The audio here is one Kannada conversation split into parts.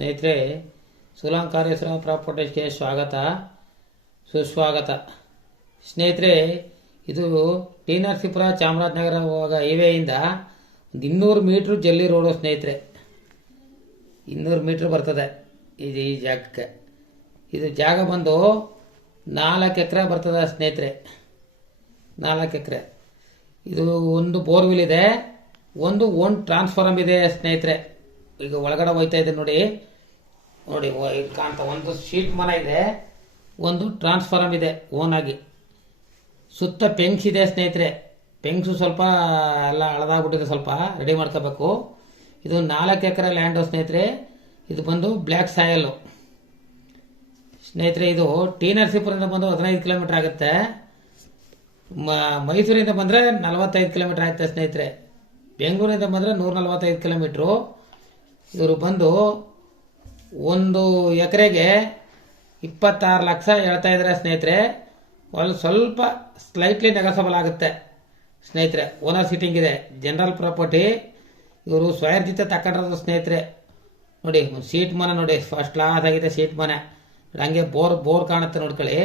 ಸ್ನೇಹಿತರೆ ಸುಲಂಕಾರೇಶ್ವರ ಪ್ರಾಪರ್ಟೀಸ್ಗೆ ಸ್ವಾಗತ. ಸುಸ್ವಾಗತ. ಸ್ನೇಹಿತರೆ, ಇದು ಟಿ ನರಸೀಪುರ ಚಾಮರಾಜನಗರ ಹೋಗ ಹೈವೇಯಿಂದ ಒಂದು ಇನ್ನೂರು ಮೀಟ್ರ್ ಜಲ್ಲಿ ರೋಡು ಸ್ನೇಹಿತರೆ. ಇನ್ನೂರು ಮೀಟ್ರ್ ಬರ್ತದೆ ಇದು ಈ ಜಾಗಕ್ಕೆ. ಇದು ಜಾಗ ಬಂದು ನಾಲ್ಕು ಎಕರೆ ಬರ್ತದೆ ಸ್ನೇಹಿತರೆ. ನಾಲ್ಕು ಎಕರೆ. ಇದು ಒಂದು ಬೋರ್ವೆಲ್ ಇದೆ. ಒಂದು ಒಂದು ಟ್ರಾನ್ಸ್ಫಾರಮ್ ಇದೆ ಸ್ನೇಹಿತರೆ. ಈಗ ಒಳಗಡೆ ಹೋಯ್ತಾ ಇದೆ ನೋಡಿ. ನೋಡಿ ಕಾಣ್ತಾ, ಒಂದು ಶೀಟ್ ಮರ ಇದೆ, ಒಂದು ಟ್ರಾನ್ಸ್ಫಾರಮ್ ಇದೆ ಓನಾಗಿ ಸುತ್ತ ಪೆಂಕ್ಸ್ ಇದೆ ಸ್ನೇಹಿತರೆ. ಪೆಂಕ್ಸು ಸ್ವಲ್ಪ, ಎಲ್ಲ ಹಳದಾಗ್ಬಿಟ್ಟಿದೆ ಸ್ವಲ್ಪ ರೆಡಿ ಮಾಡ್ಕೋಬೇಕು. ಇದು ನಾಲ್ಕು ಎಕರೆ ಲ್ಯಾಂಡು ಸ್ನೇಹಿತರೆ. ಇದು ಬಂದು ಬ್ಲ್ಯಾಕ್ ಸಾಯಲು ಸ್ನೇಹಿತರೆ, ಇದು ಟಿ ನರಸೀಪುರದಿಂದ ಬಂದು ಹದಿನೈದು ಕಿಲೋಮೀಟ್ರ್ ಆಗುತ್ತೆ. ಮೈಸೂರಿಂದ ಬಂದರೆ ನಲವತ್ತೈದು ಕಿಲೋಮೀಟ್ರ್ ಆಗುತ್ತೆ ಸ್ನೇಹಿತರೆ. ಬೆಂಗಳೂರಿಂದ ಬಂದರೆ ನೂರ ನಲವತ್ತೈದು ಕಿಲೋಮೀಟ್ರು ಇವರು ಬಂದು ಒಂದು ಎಕರೆಗೆ ಇಪ್ಪತ್ತಾರು ಲಕ್ಷ ಹೇಳ್ತಾ ಇದ್ದಾರೆ ಸ್ನೇಹಿತರೆ. ಒಂದು ಸ್ವಲ್ಪ ಸ್ಲೈಟ್ಲಿ ನೆಗಸಬಲ್ ಆಗುತ್ತೆ ಸ್ನೇಹಿತರೆ. ಓನರ್ ಸೀಟಿಂಗ್ ಇದೆ ಜನರಲ್ ಪ್ರಾಪರ್ಟಿ ಇವರು ಸ್ವಯರ್ಜಿತ ತಗೊಂಡಿರೋದು ಸ್ನೇಹಿತರೆ. ನೋಡಿ, ಒಂದು ಸೀಟ್ ಮನೆ ನೋಡಿ ಫಸ್ಟ್ ಕ್ಲಾಸ್ ಆಗಿದೆ ಸೀಟ್ ಮನೆ. ಹಂಗೆ ಬೋರ್ ಬೋರ್ ಕಾಣುತ್ತೆ ನೋಡ್ಕೊಳ್ಳಿ.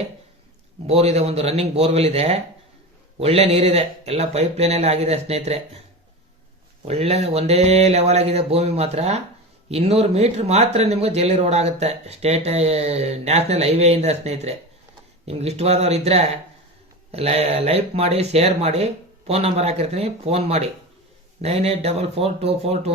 ಬೋರ್ ಇದೆ, ಒಂದು ರನ್ನಿಂಗ್ ಬೋರ್ವೆಲ್ ಇದೆ. ಒಳ್ಳೆ ನೀರಿದೆ, ಎಲ್ಲ ಪೈಪ್ ಲೈನಲ್ಲಿ ಆಗಿದೆ ಸ್ನೇಹಿತರೆ. ಒಳ್ಳೆ, ಒಂದೇ ಲೆವೆಲ್ ಆಗಿದೆ ಭೂಮಿ ಮಾತ್ರ. ಇನ್ನೂರು ಮೀಟ್ರ್ ಮಾತ್ರ ನಿಮಗೆ ಜಲ್ಲಿ ರೋಡ್ ಆಗುತ್ತೆ. ಸ್ಟೇಟ್ ನ್ಯಾಷನಲ್ ಹೈವೇಯಿಂದ ಸ್ನೇಹಿತರೆ, ನಿಮ್ಗೆ ಇಷ್ಟವಾದವ್ರು ಇದ್ದರೆ ಲೈಕ್ ಮಾಡಿ ಶೇರ್ ಮಾಡಿ ಫೋನ್ ನಂಬರ್ ಹಾಕಿರ್ತೀನಿ ಫೋನ್ ಮಾಡಿ. Nine eight double four two four two